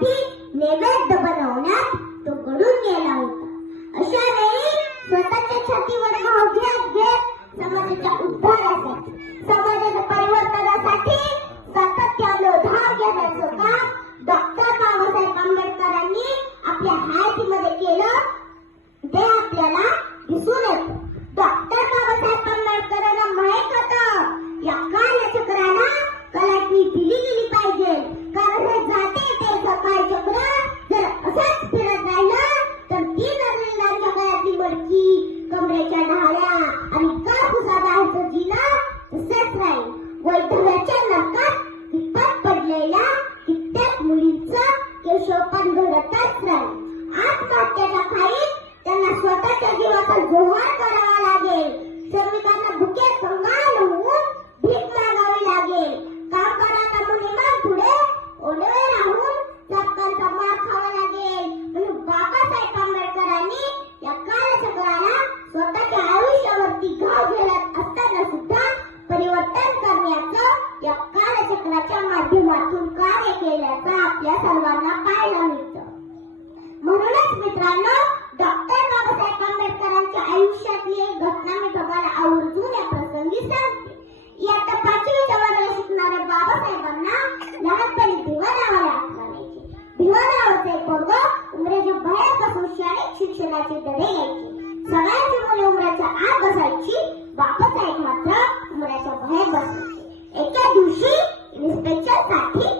साठी नैवेद्य बनवण्यात तो गळून गेला होता. अशा वेळी स्वतःच्या छातीवर घाव घेत घेत समाजाच्या उद्धारासाठी समाजाच्या परिवर्तनासाठी सातत्यानं धाव घेण्याचं काम डॉक्टर मित्रांनो डॉक्टर बाबासाहेब आंबेडकरांच्या आयुष्यातली एक घटना मी तुम्हाला आवर्जून या प्रसंगी सांगते. इयत्ता पाचवीच्या वर्गात शिकणाऱ्या बाबासाहेबांना लहानपणी दिवा नावाला आठवायचे दिवा नावाचे पोरग इंग्रजी बाहेरपासून शाळेत शिक्षणाचे दरे यायचे सगळ्यांची मुले उमराच्या आत बसायची. बाबासाहेब मात्र उमराच्या बाहेर बसायचे. एका दिवशी इन्स्पेक्शनसाठी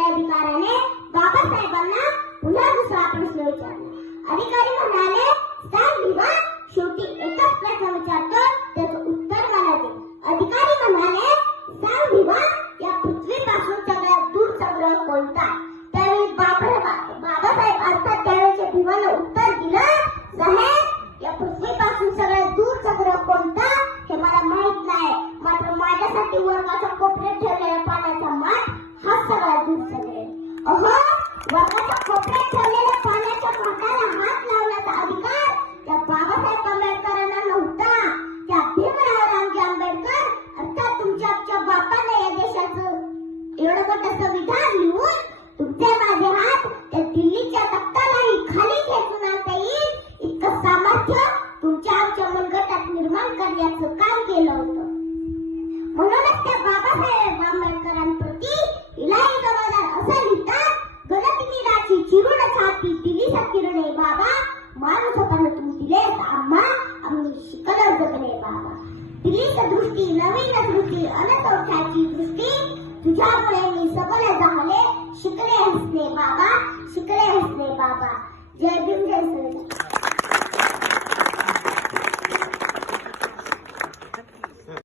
मोठं संविधान लिहून तुमचे माझे हात त्या दिल्लीच्या तख्तालाही खाली खेचून आणता येईल. इतकं सामर्थ्य तुमच्या आमच्या मनगटात निर्माण करण्याचं काम केलं होतं. म्हणूनच त्या बाबासाहेब आंबेडकरांप्रती इलाही गवादार असं लिहितात गलत निराची चिरून छाती दिलीचा किरणे बाबा माणूस होताना तुम्ही दिलेस आम्हा आम्ही शिकलं जगले बाबा. दिलीच दृष्टी नवीन दृष्टी अनसौख्याची दृष्टी तुझ्यामुळे